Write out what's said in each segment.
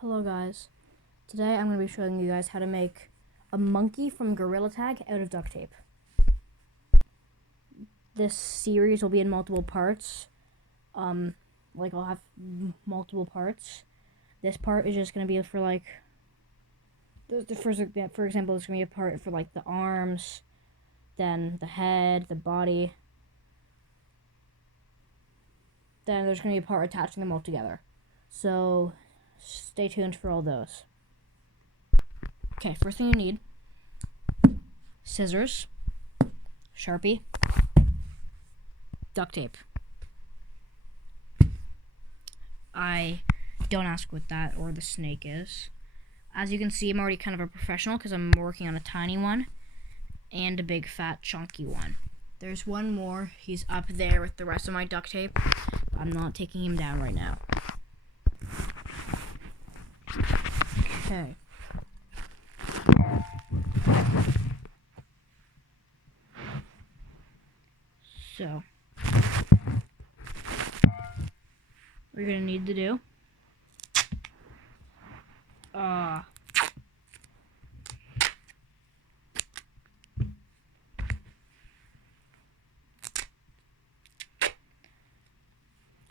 Hello guys, today I'm going to be showing you guys how to make a monkey from Gorilla Tag out of duct tape. This series will be in multiple parts, I'll have multiple parts. This part is just going to be for for example, it's going to be a part for the arms, then the head, the body, then there's going to be a part attaching them all together. So stay tuned for all those. Okay, first thing you need: scissors, Sharpie, duct tape. I don't ask what that or the snake is. As you can see, I'm already kind of a professional because I'm working on a tiny one and a big fat chunky one. There's one more. He's up there with the rest of my duct tape. I'm not taking him down right now. Okay. So, what you're going to need to do,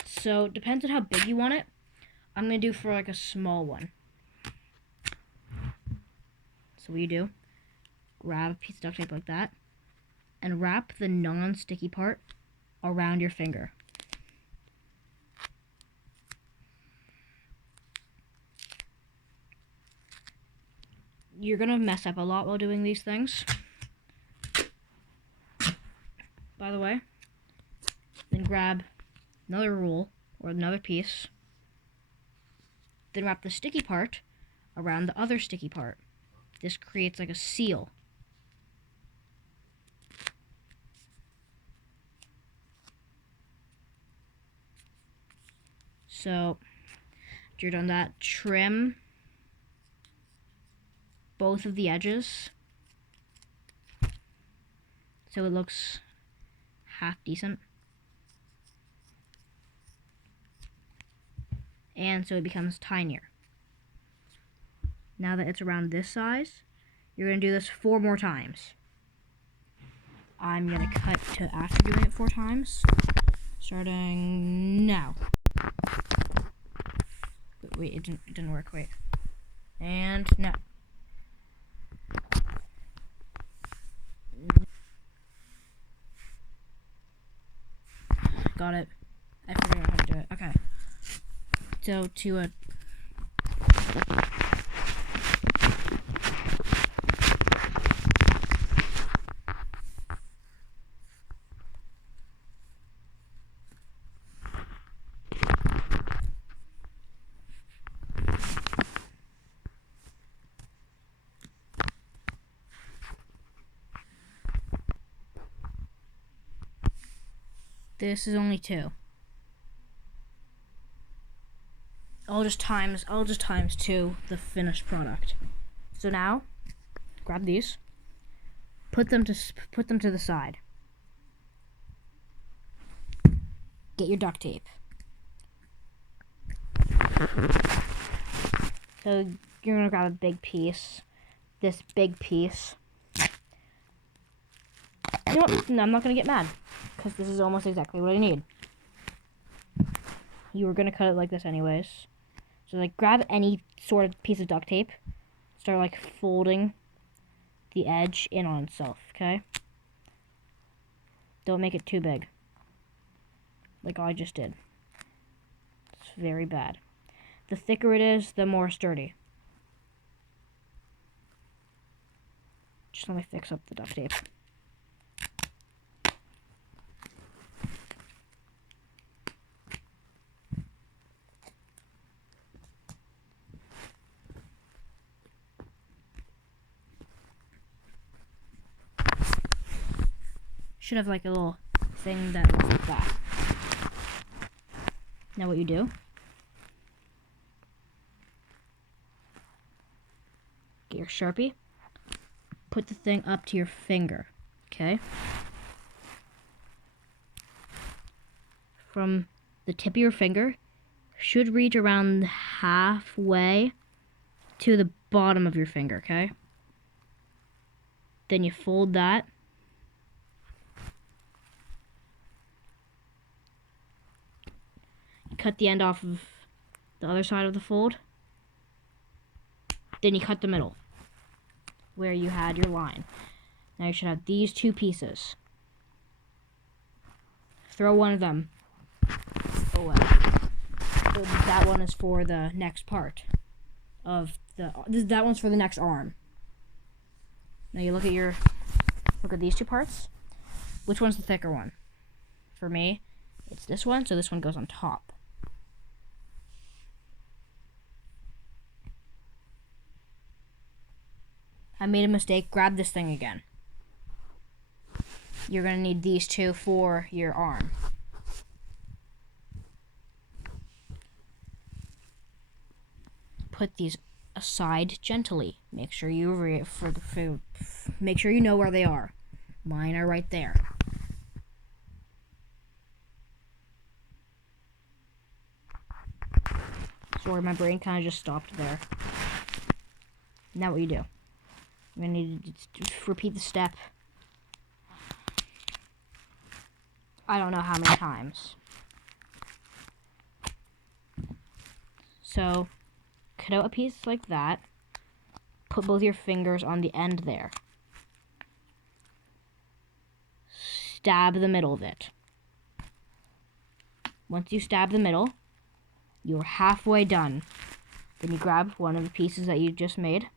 so it depends on how big you want it. I'm going to do for a small one. So what you do, grab a piece of duct tape like that and wrap the non-sticky part around your finger. You're going to mess up a lot while doing these things, by the way. Then grab another roll or another piece. Then wrap the sticky part around the other sticky part. This creates like a seal. So, after you're done that, trim both of the edges so it looks half decent. And so it becomes tinier. Now that it's around this size, you're going to do this 4 more times. I'm going to cut to after doing it 4 times, starting now. But wait, it didn't work, wait. And now. Got it. I figured out how to do it. Okay. So to this is only 2. I'll just times 2 the finished product. So now, grab these, put them to the side. Get your duct tape. So you're gonna grab a big piece, this big piece. You know what? No, I'm not gonna get mad because this is almost exactly what I need. You were gonna cut it like this anyways. So grab any sort of piece of duct tape, start folding the edge in on itself, okay? Don't make it too big, like I just did. It's very bad. The thicker it is, the more sturdy. Just let me fix up the duct tape. Should have a little thing that looks like that. Now what you do, get your Sharpie, put the thing up to your finger, okay? From the tip of your finger, should reach around halfway to the bottom of your finger, okay? Then you fold that. Cut the end off of the other side of the fold. Then you cut the middle where you had your line. Now you should have these two pieces. Throw one of them away. So that one is for the next part of that one's for the next arm. Now you look at these two parts. Which one's the thicker one? For me, it's this one, so this one goes on top. I made a mistake. Grab this thing again. You're going to need these two for your arm. Put these aside gently. Make sure you make sure you know where they are. Mine are right there. Sorry, my brain kind of just stopped there. Now what you do? I'm going to need to repeat the step. I don't know how many times. So, cut out a piece like that. Put both your fingers on the end there. Stab the middle of it. Once you stab the middle, you're halfway done. Then you grab one of the pieces that you just made.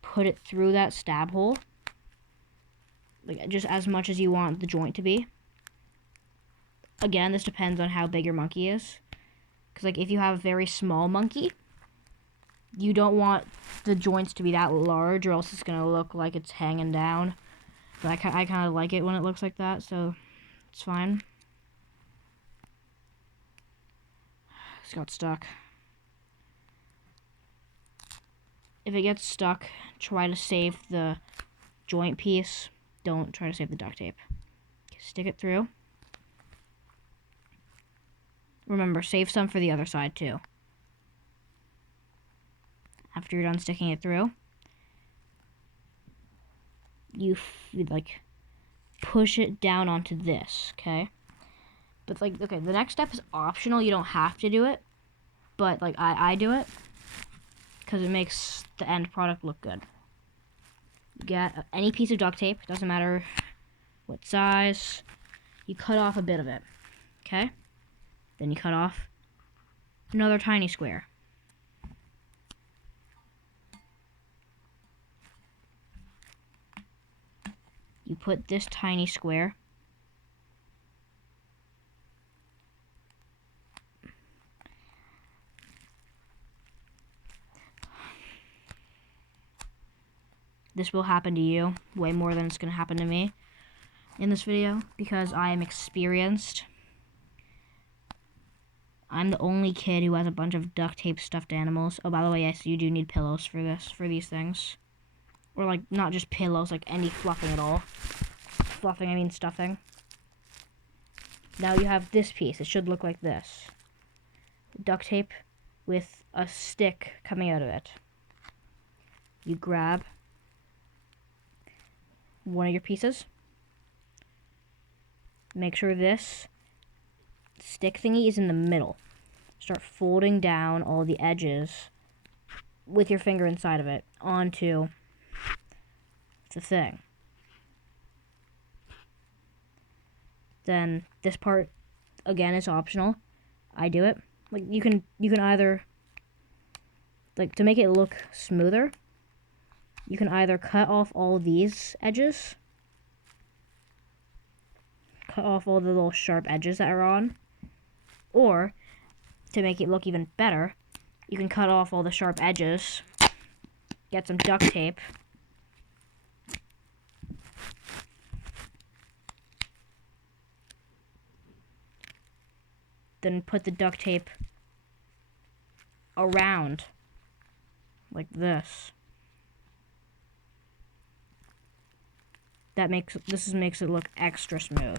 Put it through that stab hole. Like, just as much as you want the joint to be. Again, this depends on how big your monkey is. Because, like, if you have a very small monkey, you don't want the joints to be that large, or else it's going to look like it's hanging down. But I kind of like it when it looks like that, so it's fine. It's got stuck. If it gets stuck, try to save the joint piece. Don't try to save the duct tape. Stick it through. Remember, save some for the other side too. After you're done sticking it through, you like push it down onto this, okay? But like, okay, the next step is optional. You don't have to do it, but like I do it because it makes the end product look good. Get any piece of duct tape, doesn't matter what size. You cut off a bit of it, okay? Then you cut off another tiny square. You put this tiny square this will happen to you way more than it's going to happen to me in this video because I am experienced. I'm the only kid who has a bunch of duct tape stuffed animals. Oh, by the way, yes, you do need pillows for these things. Or, like, not just pillows, like any fluffing at all. Fluffing, I mean stuffing. Now you have this piece. It should look like this. Duct tape with a stick coming out of it. You grab one of your pieces. Make sure this stick thingy is in the middle. Start folding down all the edges with your finger inside of it onto the thing. Then this part again is optional. I do it. Like you can either, like, to make it look smoother, you can either cut off all these edges, cut off all the little sharp edges that are on, or to make it look even better, you can cut off all the sharp edges, get some duct tape, then put the duct tape around like this. This makes it look extra smooth.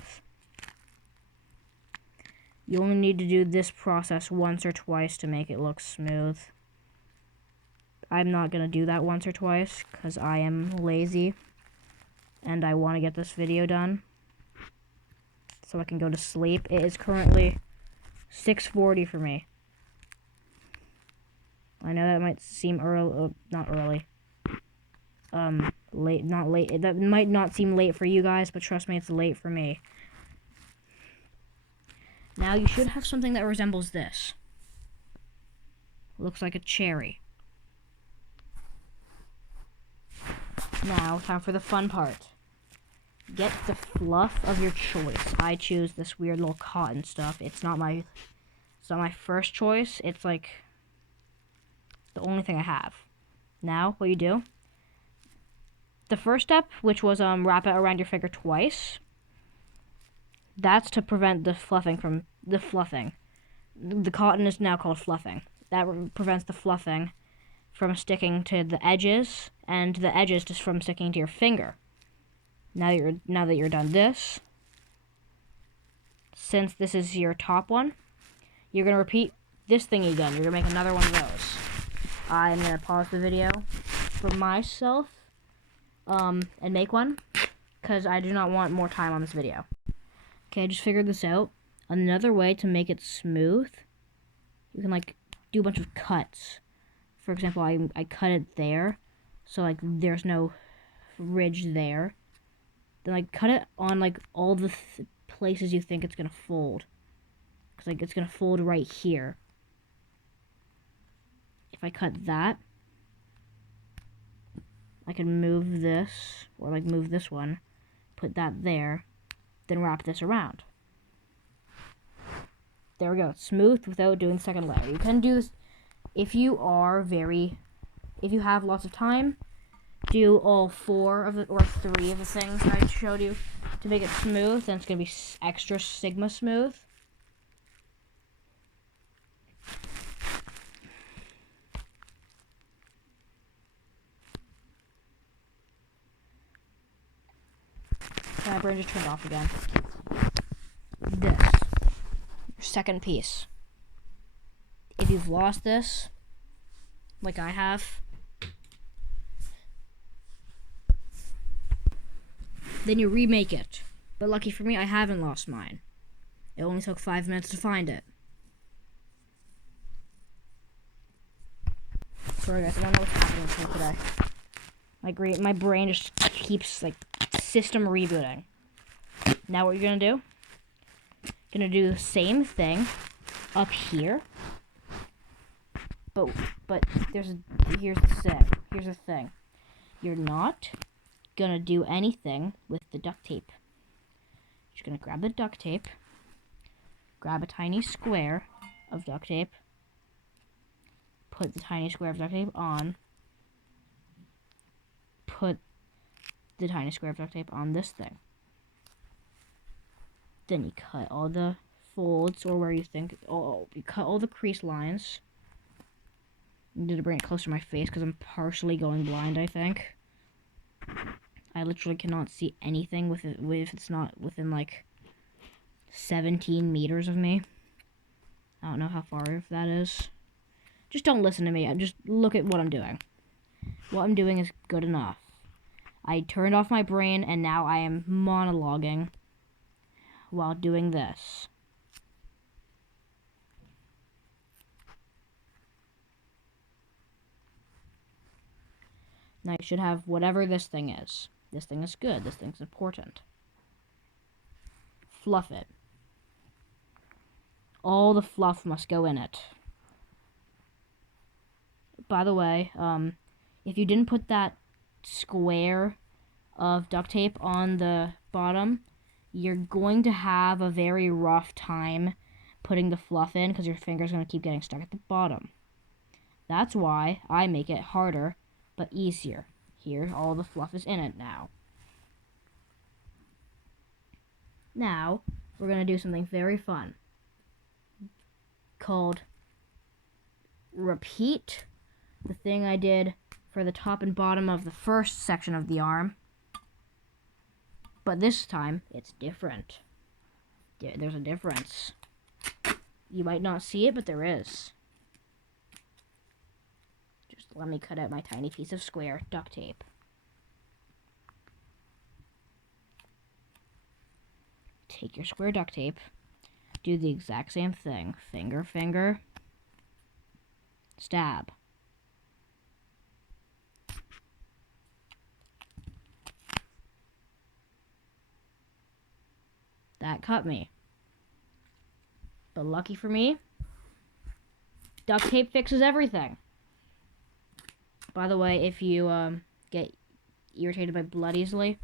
You only need to do this process once or twice to make it look smooth. I'm not going to do that once or twice because I am lazy and I want to get this video done so I can go to sleep. It is currently 6:40 for me. I know that might seem early, not early. Late, not late. That might not seem late for you guys, but trust me, it's late for me. Now you should have something that resembles this. Looks like a cherry. Now, time for the fun part. Get the fluff of your choice. I choose this weird little cotton stuff. It's not my first choice. It's like the only thing I have. Now, what you do? The first step, which was wrap it around your finger twice. That's to prevent the fluffing from the fluffing. The cotton is now called fluffing. That prevents the fluffing from sticking to the edges, and the edges just from sticking to your finger. Now that you're done this, since this is your top one, you're gonna repeat this thing again. You're gonna make another one of those. I'm gonna pause the video for myself, and make one, because I do not want more time on this video. Okay, I just figured this out. Another way to make it smooth, you can like do a bunch of cuts. For example, I cut it there, so like there's no ridge there. Then like cut it on like all the places you think it's gonna fold, cause like it's gonna fold right here. If I cut that, I can move this, or like move this one, put that there, then wrap this around. There we go. Smooth without doing the second layer. You can do this if you have lots of time. Do all 4 of it or 3 of the things I showed you to make it smooth. Then it's gonna be extra sigma smooth. My brain just turned off again. This. Your second piece. If you've lost this, like I have, then you remake it. But lucky for me, I haven't lost mine. It only took 5 minutes to find it. Sorry guys, I don't know what's happening to me today. My brain just keeps like system rebooting. Now what you're gonna do? Gonna do the same thing up here. But here's the thing. You're not gonna do anything with the duct tape. You're just gonna grab the duct tape, grab a tiny square of duct tape, put the tiny square of duct tape on, put the tiny square of duct tape on this thing. Then you cut all the folds, or where you think, you cut all the crease lines. I need to bring it closer to my face because I'm partially going blind, I think. I literally cannot see anything with it if it's not within like 17 meters of me. I don't know how far that is. Just don't listen to me. Just look at what I'm doing. What I'm doing is good enough. I turned off my brain and now I am monologuing while doing this. Now you should have whatever this thing is. This thing is good. This thing's important. Fluff it. All the fluff must go in it. By the way, if you didn't put that square of duct tape on the bottom, you're going to have a very rough time putting the fluff in because your finger's going to keep getting stuck at the bottom. That's why I make it harder but easier. Here, all the fluff is in it now. Now, we're going to do something very fun called repeat the thing I did for the top and bottom of the first section of the arm. But this time, it's different. There's a difference. You might not see it, but there is. Just let me cut out my tiny piece of square duct tape. Take your square duct tape. Do the exact same thing. Finger, finger. Stab. That cut me. But lucky for me, duct tape fixes everything. By the way, if you get irritated by blood easily,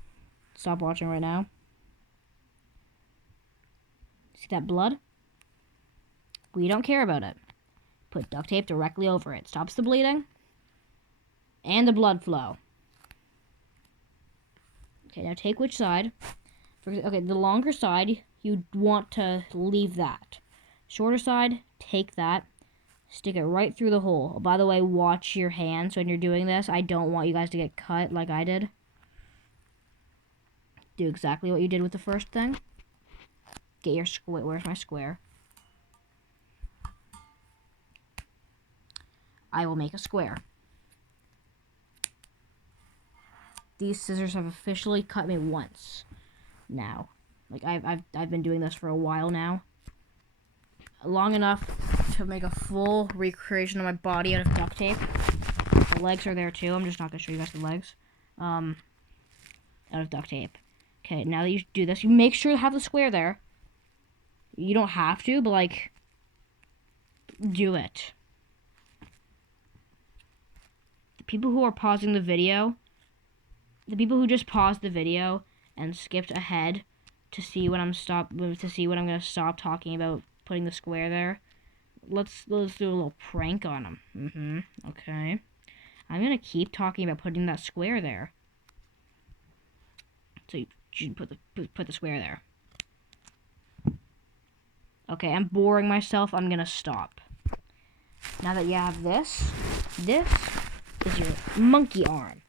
stop watching right now. See that blood? We don't care about it. Put duct tape directly over it. Stops the bleeding and the blood flow. Okay, now take which side? Okay, the longer side, you want to leave that. Shorter side, take that. Stick it right through the hole. By the way, watch your hands when you're doing this. I don't want you guys to get cut like I did. Do exactly what you did with the first thing. Get your square. Where's my square? I will make a square. These scissors have officially cut me once now. Like I've been doing this for a while now. Long enough to make a full recreation of my body out of duct tape. The legs are there too. I'm just not gonna show you guys the legs. Out of duct tape. Okay, now that you do this, you make sure to have the square there. You don't have to, but like, do it. The people who are pausing the video, the people who just paused the video and skipped ahead to see when I'm gonna stop talking about putting the square there. Let's do a little prank on them. Okay. I'm gonna keep talking about putting that square there. So you put the square there. Okay, I'm boring myself. I'm gonna stop. Now that you have this is your monkey arm.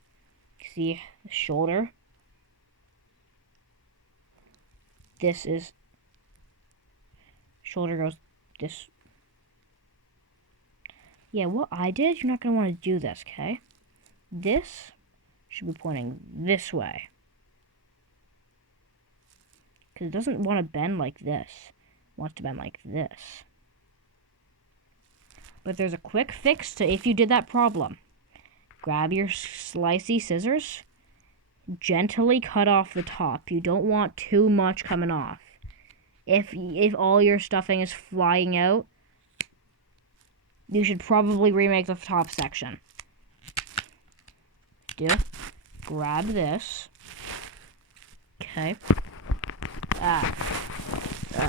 See the shoulder? This is shoulder goes this. Yeah, what I did, you're not going to want to do this, okay? This should be pointing this way. Because it doesn't want to bend like this. It wants to bend like this. But there's a quick fix to if you did that problem. Grab your slicey scissors. Gently cut off the top. You don't want too much coming off. If all your stuffing is flying out, you should probably remake the top section. Grab this. Okay.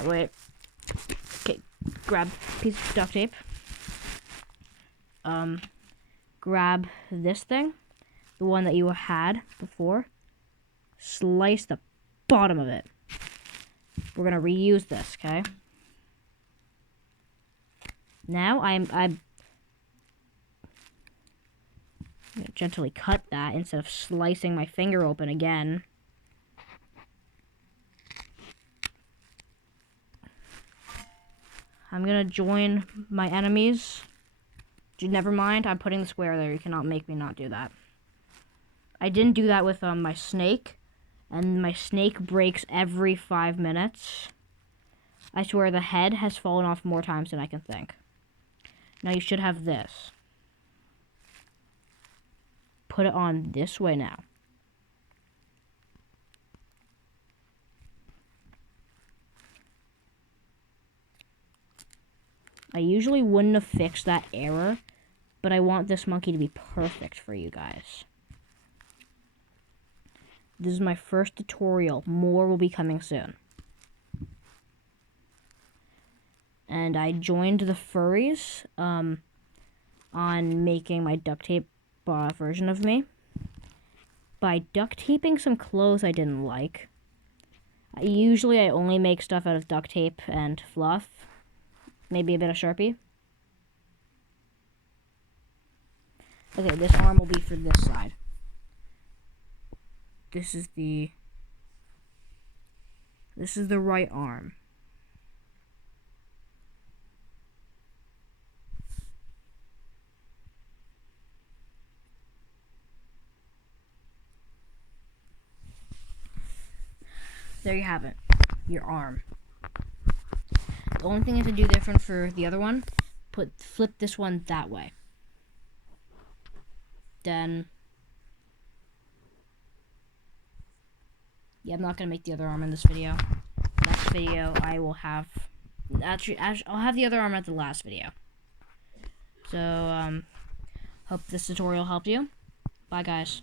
Wait. Okay, grab a piece of duct tape. Grab this thing, the one that you had before. Slice the bottom of it. We're gonna reuse this, okay? Now I'm gonna gently cut that instead of slicing my finger open again. I'm gonna join my enemies. Never mind, I'm putting the square there. You cannot make me not do that. I didn't do that with my snake, and my snake breaks every 5 minutes. I swear the head has fallen off more times than I can think. Now you should have this. Put it on this way now. I usually wouldn't have fixed that error, but I want this monkey to be perfect for you guys. This is my first tutorial. More will be coming soon. And I joined the furries on making my duct tape version of me by duct taping some clothes I didn't like. Usually I only make stuff out of duct tape and fluff. Maybe a bit of Sharpie. Okay, this arm will be for this side. This is the right arm. there you have it. Your arm. The only thing you have to do different for the other one, flip this one that way. Then, yeah, I'm not gonna make the other arm in this video. Next video, I will have. Actually, I'll have the other arm at the last video. So, hope this tutorial helped you. Bye, guys.